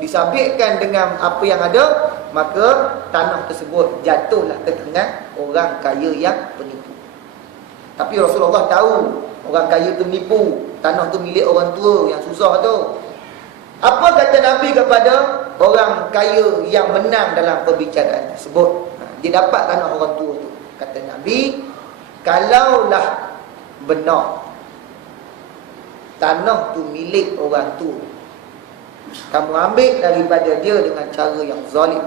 disabitkan dengan apa yang ada, maka tanah tersebut jatuhlah ke tangan orang kaya yang penipu. Tapi Rasulullah tahu orang kaya tu menipu, tanah tu milik orang tua yang susah tu. Apa kata Nabi kepada orang kaya yang menang dalam perbicaraan tersebut? Dia dapat tanah orang tua tu. Kata Nabi, kalaulah benar tanah tu milik orang tua, kamu ambil daripada dia dengan cara yang zalim,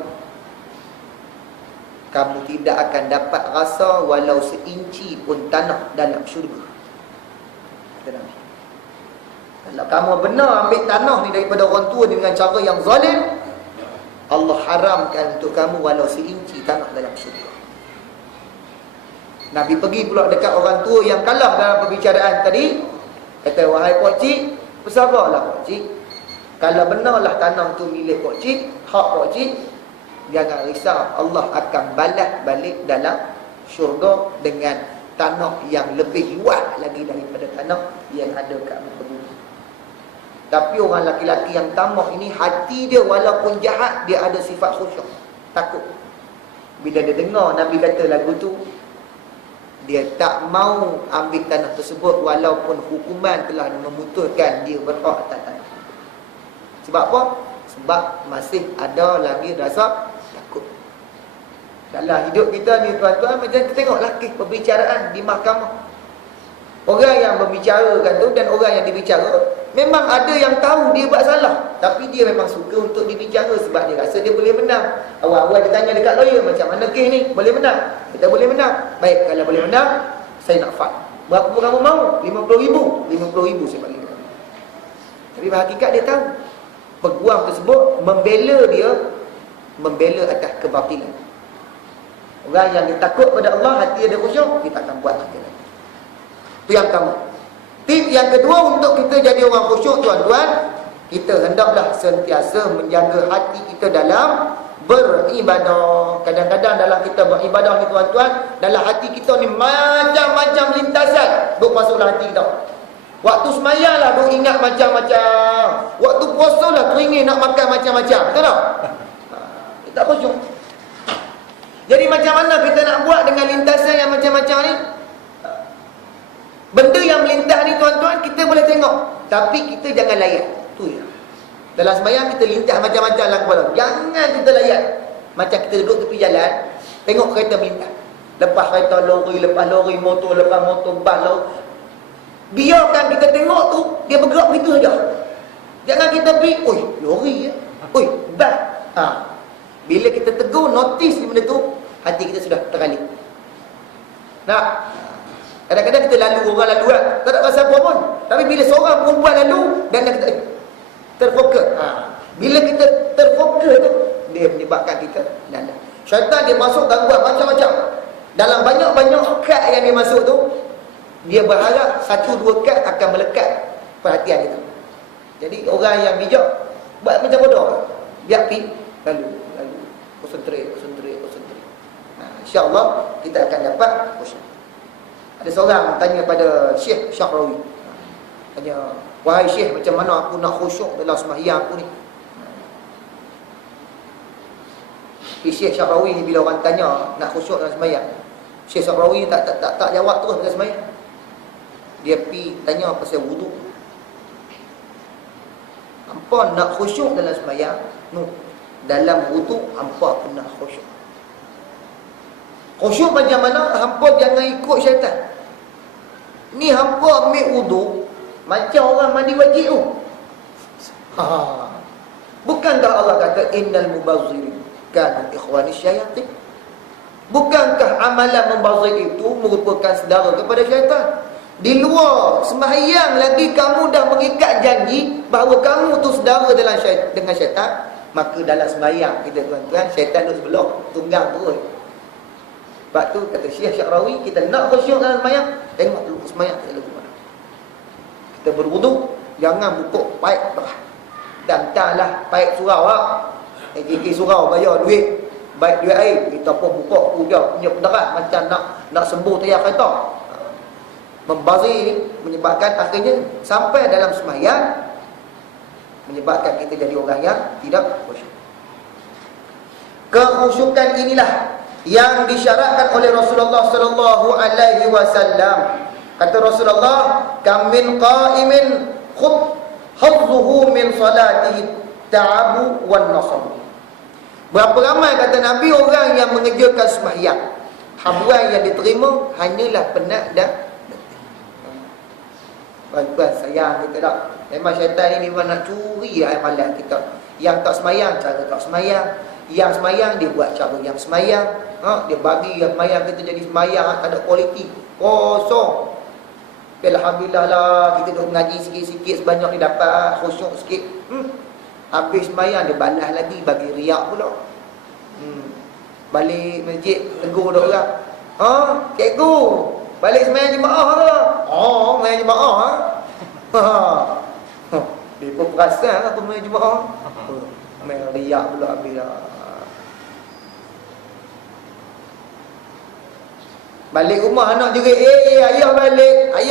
kamu tidak akan dapat rasa walau seinci pun tanah dalam syurga. Kata Nabi, kalau kamu benar ambil tanah ni daripada orang tua dengan cara yang zalim, Allah haramkan untuk kamu walau seinci tanah dalam syurga. Nabi pergi pula dekat orang tua yang kalah dalam perbicaraan tadi. Kata, wahai Pak Cik, bersabarlah Pak Cik. Kalau benarlah tanah tu milik Pak Cik, hak Pak Cik, jangan risau, Allah akan balas balik dalam syurga dengan tanah yang lebih luas lagi daripada tanah yang ada kat muka bumi. Tapi orang laki-laki yang tamak ini, hati dia walaupun jahat, dia ada sifat khusyuk, takut. Bila dia dengar Nabi kata lagu tu, dia tak mau ambil tanah tersebut walaupun hukuman telah memutuskan dia berhak atas tanah. Sebab apa? Sebab masih ada lagi rasa takut. Dalam hidup kita ni tuan-tuan, macam kita tengoklah kes perbicaraan di mahkamah. Orang yang membicarakan tu dan orang yang dibicara, memang ada yang tahu dia buat salah, tapi dia memang suka untuk dibicara sebab dia rasa dia boleh menang. Awal-awal dia tanya dekat lawyer, macam mana kes ni? Boleh menang? Kita boleh menang. Baik, kalau boleh menang, saya nak fad. Berapa pun kamu mahu? 50,000. 50,000 saya bagi kamu. Tapi hakikat dia tahu peguam tersebut membela dia, membela atas kebatilan. Orang yang dia takut pada Allah, hati dia khusyuk, kita akan buat hati. Itu yang pertama. Tip yang kedua untuk kita jadi orang khusyuk, tuan-tuan, kita hendaklah sentiasa menjaga hati kita dalam beribadah. Kadang-kadang dalam kita beribadah ni tuan-tuan, dalam hati kita ni macam-macam lintasan duk masuklah hati kita. Waktu sembahyang lah duk ingat macam-macam, waktu puasa lah teringin nak makan macam-macam, betul tak? Kita khusyuk. Jadi macam mana kita nak buat dengan lintasan yang macam-macam ni? Benda yang melintas ni tuan-tuan, kita boleh tengok, tapi kita jangan layan. Tu ya. Dalam sembahyang kita lintas macam-macam dalam kepala. Jangan kita layan. Macam kita duduk tepi jalan, tengok kereta melintas. Lepas kereta lori, lepas lori motor, lepas motor bas lori. Biarkan kita tengok tu, dia bergerak begitu saja. Jangan kita pergi, oi, lori ya. Oi, bas. Bila kita tegur, notice benda tu, hati kita sudah teralih. Nah, kadang-kadang kita lalu, orang lalu kan, tak ada rasa apa pun. Tapi bila seorang perempuan lalu, dan kita terfokus. Bila kita terfokus tu, dia menyebabkan kita landa. Syaitan dia masuk gangguan macam-macam. Dalam banyak-banyak kad yang dia masuk tu, dia berharap 1-2 kad akan melekat perhatian kita. Jadi orang yang bijak buat macam bodoh. Biar pergi lalu. Konsentrate. InsyaAllah kita akan dapat khusyuk. Ada seorang tanya pada Syekh Syahrawi. Tanya, wahai Syekh, macam mana aku nak khusyuk dalam sembahyang aku ni? Syekh Syahrawi ni bila orang tanya nak khusyuk dalam sembahyang, Syekh Syahrawi tak jawab terus dalam sembahyang. Dia pergi tanya pasal wuduk. Hampa nak khusyuk dalam sembahyang? No. Dalam wuduk hampa kena khusyuk. Khusyuk macam mana? Hampa jangan ikut syaitan. Ni hampa ambil wuduk macam orang mandi wajib tu. Bukankah Allah kata innal mubazzirin kanu ikhwani syayatin? Bukankah amalan membazir itu merupakan saudara kepada syaitan? Di luar sembahyang lagi kamu dah mengikat janji bahawa kamu tu saudara dengan syaitan, maka dalam sembahyang kita tuan-tuan, syaitan duduk sebelah, tunggang terus. Sebab tu kata Syekh Syahrawi, kita nak khusyuk dalam sembahyang, tengok dulu sembahyang kita lagu mana. Kita berwuduk, jangan buka paip berah. Dan taklah paip surau kiki surau bayar duit, baik duit air, kita pun buka puja punya penderas macam nak sembuh tayar kereta. Membazir ni menyebabkan akhirnya sampai dalam sembahyang menyebabkan kita jadi orang yang tidak khusyuk. Kekhusyukan inilah yang disyaratkan oleh Rasulullah sallallahu alaihi wasallam. Kata Rasulullah, kam min qa'imin khudhuhu min salatihi ta'abu wan nasab. Berapa ramai kata Nabi orang yang mengerjakan sembahyang, habuan yang diterima hanyalah penat dan tuan-tuan sayang kita tak. Memang syaitan ni memang nak curi amalan kita. Yang tak sembahyang, cara tak sembahyang. Yang sembahyang, dia buat cara yang sembahyang. Dia bagi yang sembahyang kita jadi sembahyang tak ada kualiti, kosong. Alhamdulillah lah, kita duk mengaji sikit-sikit, sebanyak ni dapat khusyuk sikit. Habis sembahyang, dia balas lagi, bagi riak pula. Balik masjid, tegur dah orang. Cikgu, balik sembahyang jemaah ke? Sembahyang jemaah. Dia pun perasan apa sembahyang jemaah. Main riak pula habis lah. Balik rumah anak jerit, ayah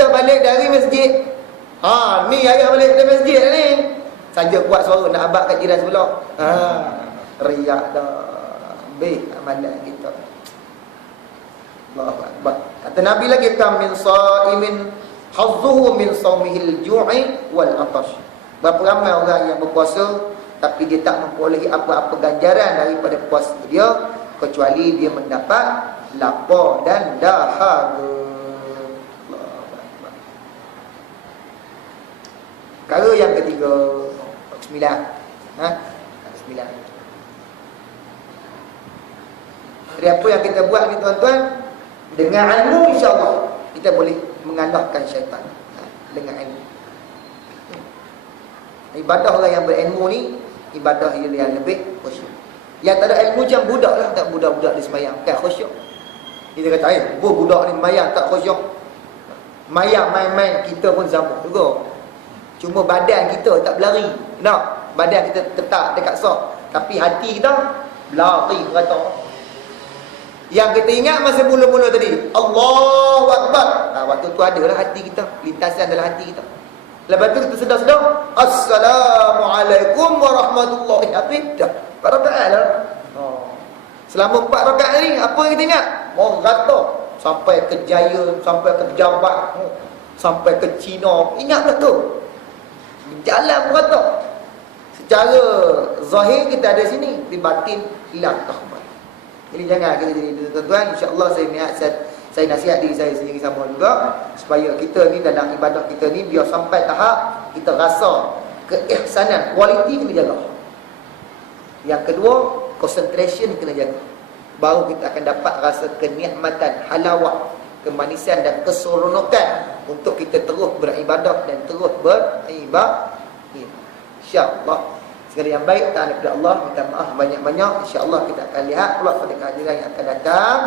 balik dari masjid. Ni ayah balik dari masjid ni. Saja kuat suara nak abad kat jiran sebelah. Riak dah. Baik amalan kita. Allahu Akbar. Kata Nabi lagi, kam min sa'imin hazzuhu min saumihil ju'i wal atash. Berapa ramai orang yang berpuasa tapi dia tak memperolehi apa-apa ganjaran daripada puasa dia kecuali dia mendapat lapar dan dahaga. Perkara yang ketiga, 9. 9. Dari apa yang kita buat ni tuan-tuan, dengan ilmu insya-Allah kita boleh mengalahkan syaitan. Dengan ilmu. Ibadah orang yang berilmu ni ibadah yang lebih khusyuk. Yang tak ada ilmu macam budak lah, tak budak-budak di sembahyang kan khusyuk. Kita kata, budak ni sembahyang tak khusyuk. Sembahyang main-main kita pun sama juga. Cuma badan kita tak berlari. Badan kita tetap dekat sah, tapi hati kita berlari berata. Yang kita ingat masa mula-mula tadi, Allahu Akbar. Waktu tu adalah hati kita, lintasan dalam hati kita. Lepas tu kita sedar-sedar, Assalamualaikum warahmatullahi wabarakatuh. 4 rakaat lah. Selama 4 rakaat ni, apa yang kita ingat? Merata sampai ke Jaya, sampai ke Pejabat, sampai ke Cina. Ingatlah tu. Jalan merata. Secara zahir kita ada sini, tapi batin la takhfa. Jadi jangan kita jadi tuan-tuan, insya-Allah saya nasihat diri saya sendiri sama juga supaya kita ni dalam ibadah kita ni biar sampai tahap kita rasa keihsanan, kualiti kena jaga. Yang kedua, concentration kena jaga. Baru kita akan dapat rasa kenikmatan, halawah, kemanisan dan keseronokan untuk kita terus beribadah dan terus beribadah. InsyaAllah segala yang baik tak daripada Allah, minta maaf banyak-banyak. InsyaAllah kita akan lihat pula pada kehadiran yang akan datang,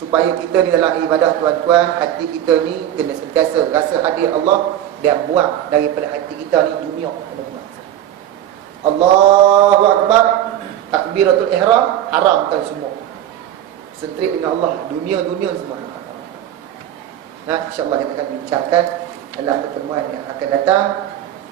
supaya kita di dalam ibadah tuan-tuan, hati kita ni kena sentiasa rasa hadir Allah dan buang daripada hati kita ni dunia. Allahu Akbar, takbiratul ihram, haramkan semua. Sentrik dengan Allah, dunia semua. Nah, insya-Allah kita akan bincangkan dalam pertemuan yang akan datang.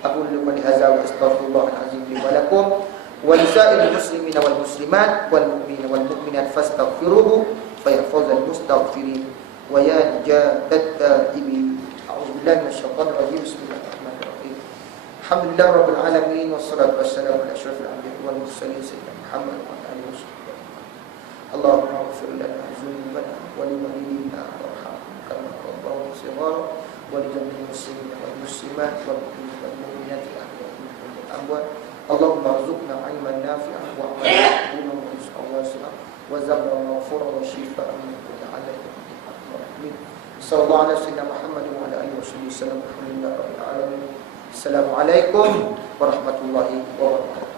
Aku lupa dihazal wa astaghfirullahal azim li wa lakum wa lisa'il muslimina wal muslimat wal mu'minina wal mu'minat fastaghfiruhu fayahfazul mustaghfirin wa ya najatat taibin. A'udzu billahi minasyaitonir rajim. Bismillahirrahmanirrahim. Alhamdulillah rabbil alamin wassalatu wassalamu ala asyrafil anbiya'i wal mursalin sayyidina Muhammad wa ala alihi wasallam. Allahumma ighfir lana dzunubana wa li walidina warhamhum kama rabbayana shighara wa li jami'il muslimina wal muslimat wal mu'minina wal mu'minat amwat. Allahumma arzuqna 'ilman nafi'an wa 'amalan wa rizqan wasi'an wa zabran maghfuran wa shifaa'an min kulli 'adabin. Sallallahu alaihi wasallam Muhammad wa ala alihi wasallam. Alhamdulillah rabbil alamin. Assalamualaikum warahmatullahi wabarakatuh.